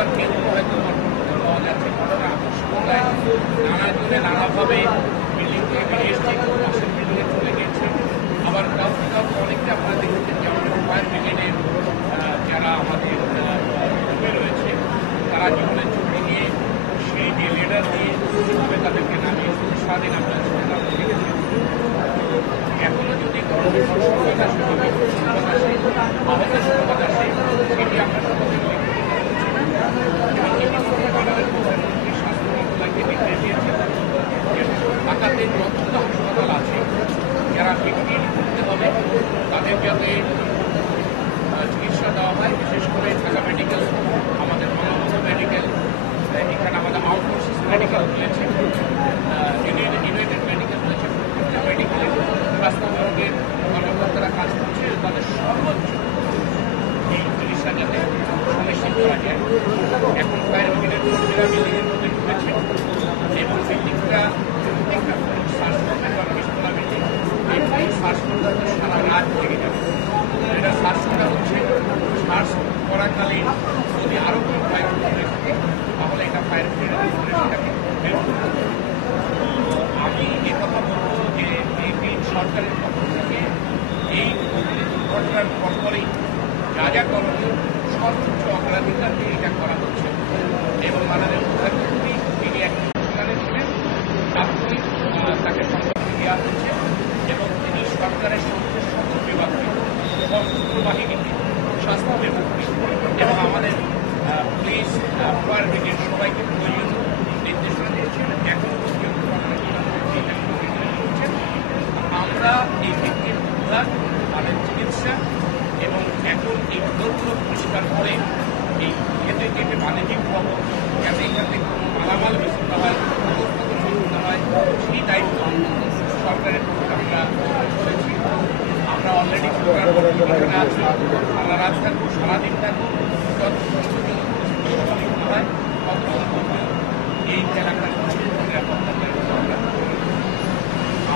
আবার কেউ হয়তো পাওয়া যাচ্ছে ঘটনা আবশ্যকতায় নানা জনে নানাভাবে বিল্ডিং থেকে বেরিয়ে এসছে, পাশের বিল্ডিংয়ে চলে গেছে। আবার কাউকে কাউকে অনেকটা আপনারা দেখেছেন যে আমাদের ফায়ার ব্রিগেডের যারা আমাদের গ্রুপে রয়েছে তারা জীবনের ঝুঁকি নিয়ে সিঁড়ি দিয়ে লেডার দিয়ে কীভাবে তাদেরকে নামিয়ে স্বাধীন আপনারা দেখেছেন। এখনো যদি ধরনের সংবাদ আসে, সংবাদ আসে, আমাদের সংবাদ আসে, সেটি আমরা সকলে প্রধানমন্ত্রী স্বাস্থ্য মন্ত্রণালয়কে নির্দেশ দিয়েছেন ঢাকাতে যতগুলো হাসপাতাল আছে যারা ভিক্টিম করতে হবে তাদের যাতে চিকিৎসা দেওয়া হয়, বিশেষ করে ঢাকা মেডিকেল, আমাদের মনোমত মেডিকেল, এখানে আমাদের আউটসোর্সিস মেডিকেল রয়েছে, ইউনাইটেড মেডিকেল রয়েছে, প্রত্যেকটা মেডিকেলে স্বাস্থ্য বিভাগের কর্মকর্তারা কাজ করছে তাদের সর্বোচ্চ এই চিকিৎসা যাতে সুনিশ্চিত করা যায়। এখন ফায়ার ব্রিগেডের কর্মীরা বিল্ডিংয়ের মধ্যে ঢুকেছে এবং বিল্ডিংটা শ্বাস করতে পারে বিশতলা বিল্ডিং, এই শ্বাস করতে সারা রাত লেগে যাবে। এটা শ্বাস করা হচ্ছে, শ্বাস করাকালীন যদি আরও কোনো ফায়ার ব্রিগেড থাকে তাহলে এটা ফায়ার ব্রিগেডের সেটাকে হেল্প করতে। আমি কথা বলবো যে এই সরকারের পক্ষ থেকে এই দুর্ঘটনার পরপরই যা যা করণীয় সর্বোচ্চ অগ্রাধিকার দিয়ে এটা করা হচ্ছে এবং মাননীয় প্রধানমন্ত্রী তিনি একটি সেখানে ছিলেন, তাৎক্ষণিক তাকে সম্পত্তি দেওয়া হচ্ছে এবং তিনি সরকারের সমস্ত সকল বিভাগকে সশস্ত্র বাহিনীকে, স্বাস্থ্য বিভাগকে এবং আমাদের পুলিশ, ফায়ার ব্রিগেড সবাইকে প্রয়োজনীয় নির্দেশনা দিয়েছেন। এখন আমরা এই ব্যক্তির উদ্ধার, তাদের চিকিৎসা এবং এখন এই রোগগুলো পরিষ্কার করে এই খেতে কেটে বাণিজ্যিক পাবো যাতে এখান থেকে কোনো মালামাল বিশুদ্ধ হয়, কাগজপত্র বিশুদ্ধ হয়, সেই দায়িত্ব সরকারের আমরা করেছি। আমরা অলরেডি এখানে আছি, সারা রাত থাকবো, সারাদিন থাকবো, যত হয় তত এই এলাকার নিরাপত্তা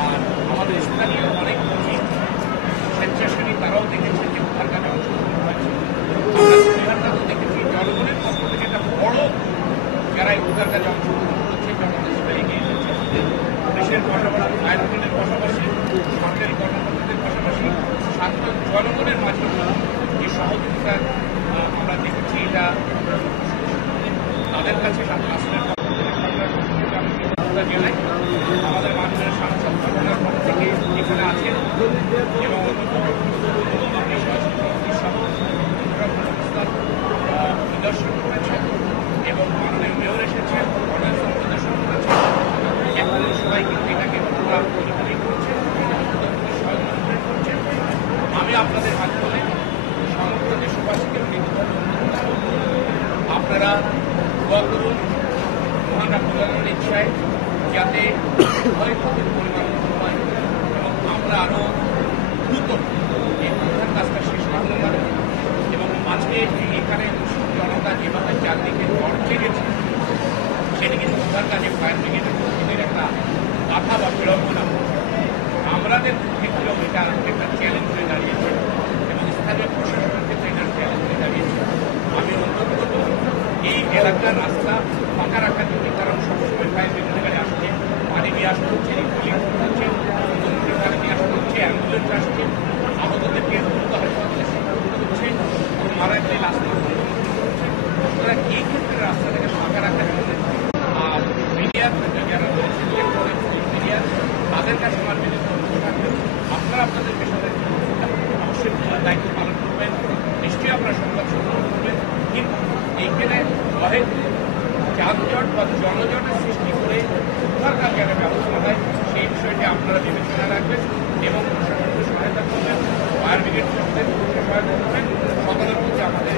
আর আমাদের স্থানীয় অনেক কর্মী স্বেচ্ছাসেবী তারাও দেখেছেন যে উদ্ধার কাজে অংশগ্রহণ হয়েছে। আমরা সুবিধাটাও দেখেছি জনগণের পক্ষ থেকে একটা বড় যারা এই উদ্ধার কাজে অংশগ্রহণ করছে জনগণ সেটা এগিয়ে যাচ্ছে। দেশের পাশাপাশি ফায়ার ব্রিগেডের পাশাপাশি সরকারি কর্মকর্তাদের পাশাপাশি সাধারণ জনগণের মাঝে এই সহযোগিতা আমরা দেখেছি। এটা তাদের কাছে রাষ্ট্রের পক্ষ থেকে সরকারের পক্ষ থেকে আমি কৃতজ্ঞতা জানাই। আমাদের মাননীয় সাংসদ ঘটনার পক্ষ থেকে এখানে আছেন এবং প্রদর্শন করেছেন এবং মাননীয় মেয়র এসেছেন, গণতন্ত্র প্রদর্শন করেছেন। এখন সবাই কিন্তু এটাকে পুরা পরিচালনা করছেন, সহযোগিতা করছেন। আমি আপনাদের মাধ্যমে সমগ্র দেশবাসীকে আপনারা দোয়া করুন মহান রাব্বুল আলামিনের ইচ্ছায় যাতে ক্ষয়ক্ষতির পরিমাণ হয় এবং আমরা আরও দ্রুত এই উদ্ধার কাজটা শেষ করতে পারি এবং আজকে এখানে জনতা যেভাবে চারদিকে ঝড় লেগেছে সেটি কিন্তু উদ্ধার কাজে ফায়ার ব্রিগেডের কর্মীদের একটা বাধা বা বিড়ম্বনা আমাদের ক্ষেত্রেও এটা একটা চ্যালেঞ্জ হয়ে দাঁড়িয়েছে এবং স্থানীয় প্রশাসনের ক্ষেত্রে এটার চ্যালেঞ্জ হয়ে দাঁড়িয়েছে। আমি অনুরোধ করব এই এলাকার রাস্তা ফাঁকা রাখার জন্য, কারণ সবসময় ফায়ার ব্রিগেডের গাড়ি আসছে, পানি নিয়ে আসতে হচ্ছে, রিফিলিং হচ্ছে, পানি নিয়ে আসতে হচ্ছে, অ্যাম্বুলেন্স আসছে, আহতদেরকে দ্রুত হাসপাতালে হচ্ছে, মারা গেলে রাস্তা হচ্ছে। সুতরাং এই ক্ষেত্রে রাস্তাটাকে ফাঁকা রাখার জন্য আর মিডিয়া যারা রয়েছেন মিডিয়া তাদের কাছে আমার বিনীত অনুরোধ থাকবে আপনারা আপনাদের পেশাদার অবশ্যই দায়িত্ব পালন করবেন, নিশ্চয়ই আপনারা সংবাদ সংগ্রহ করবেন, কিন্তু এইখানে অহেক যানজট বা জনজটের সৃষ্টি করে উদ্ধার কাজ যেন ব্যবস্থা হয় সেই বিষয়টি আপনারা বিবেচনা রাখবেন এবং প্রশাসনকে সহায়তা করবেন, ফায়ার ব্রিগেড করবেন, সহায়তা করবেন। সকলের মধ্যে আমাদের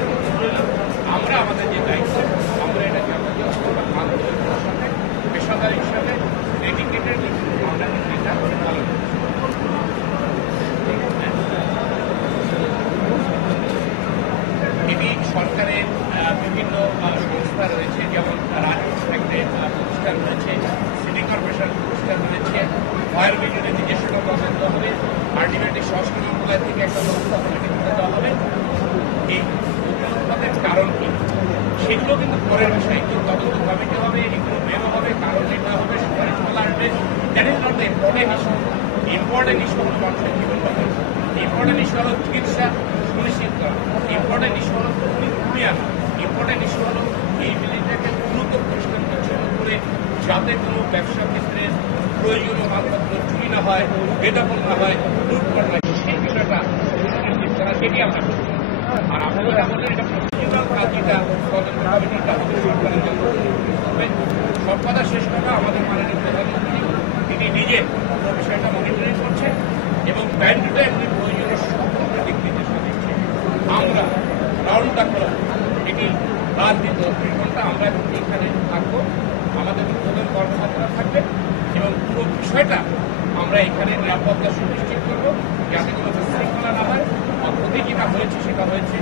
আমরা আমাদের যে দায়িত্ব আমরা এটাকে আমাদের আন্তরিকতার সাথে পেশাদার হিসাবে ডেডিকেটেড আমরা এটা পালন করছি। এটি সরকারের বিভিন্ন সংস্থা রয়েছে, যেমন রাজস্ব একটা প্রতিষ্ঠান রয়েছে, সিটি কর্পোরেশন প্রতিষ্ঠান রয়েছে, ফায়ার ব্রিগেডের নিজস্ব তদন্ত হবে, আলটিমেটলি স্বরাষ্ট্র মন্ত্রণালয় থেকে একটা ব্যবস্থা কমিটি করে দেওয়া হবে। এই উৎপাদের কারণ কি সেগুলো কিন্তু পরের বিষয়, একটু তদন্ত কমিটি হবে, এগুলো বেরো হবে, কারণ নির্ণয় হবে, সুপারিশ বলা আসবে। That is not the important issue. Important issue হলো মানুষের জীবন রক্ষা, ইম্পর্টেন্ট ইস্যু হলো চিকিৎসা সুনিশ্চিত করা, ইম্পর্টেন্ট ইস্যু হলো কমিয়ে আনা, ইম্পর্টেন্ট ইস্যু হলো এই বিল্ডিংটাকে দ্রুত পরিষ্কার পরিচ্ছন্ন করে যাতে কোনো ব্যবসা ক্ষেত্রে প্রয়োজনীয় মালপত্র চুরি না হয়, বেদখল না হয়, লুটপাট না হয়, সেই বিষয়টা সেটি আমরা করি। আর আপনারা বললেন এটা প্রসিডিউরাল কাজ, যেটা তদন্ত কমিটিটা হবে সরকারের জন্য। সব কথা শেষ কথা, আমাদের মাননীয় প্রধানমন্ত্রী তিনি নিজে বিষয়টা মনিটরিং করছেন এবং ব্যান্ডটা এমনি প্রয়োজনীয় সকল দিক নির্দেশনা দিচ্ছে। আমরা রাউন্ড দা ক্লক এটি রাত দিন 24 ঘন্টা আমরা এখন এখানে থাকবো, আমাদের প্রধান কর্মকর্তারা থাকবে এবং পুরো বিষয়টা আমরা এখানে নিরাপত্তা সুনিশ্চিত করবো, যাতে কোনো বিশৃঙ্খলা না হয়। ক্ষতি যেটা হয়েছে সেটা হয়েছে,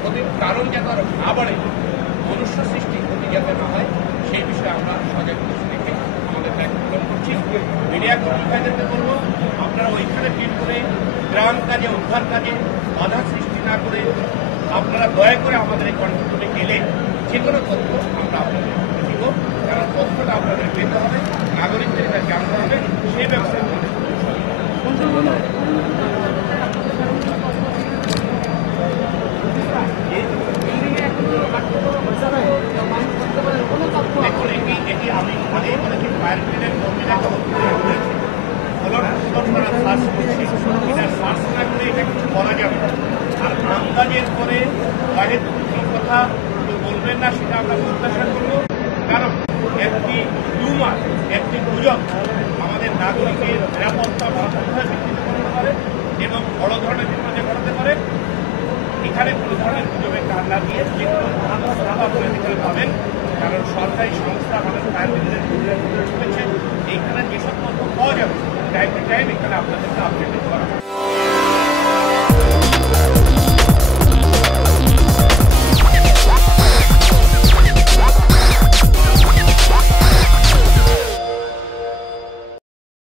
ক্ষতির কারণ যাতে আরো না বাড়ে, মনুষ্য সৃষ্টি ক্ষতি যাতে না হয়, সেই বিষয়ে আমরা সজাগ রেখে আমাদের দায়িত্ব পালন করছি। মিডিয়া কর্মী ভাইদেরকে বলবো, আপনারা ওইখানে ভিড় করে গ্রাম কাজে, উদ্ধার কাজে বাধা সৃষ্টি না করে আপনারা দয়া করে আমাদের এই কন্ট্রোলে এলে যে কোনো তথ্য আমরা আপনাদের দিব, কারণ তথ্যটা আপনাদের পেতে হবে, নাগরিকদের এটা জানতে হবে, সেই ব্যবস্থায় দেখুন এটি আমি মানে বলেছি ফায়ার ব্রিগেডের কর্মীরাকে সার্চ করছি, এটা সার্চ না করে এটা কিছু বলা যাবে না। আর আন্দাজের পরে বাইরের কথা বলবেন না, সেটা আমরা প্রত্যাশা করব। কারণ একটি হিউমার, একটি গুজব আমাদের নাগরিকের নিরাপত্তা বা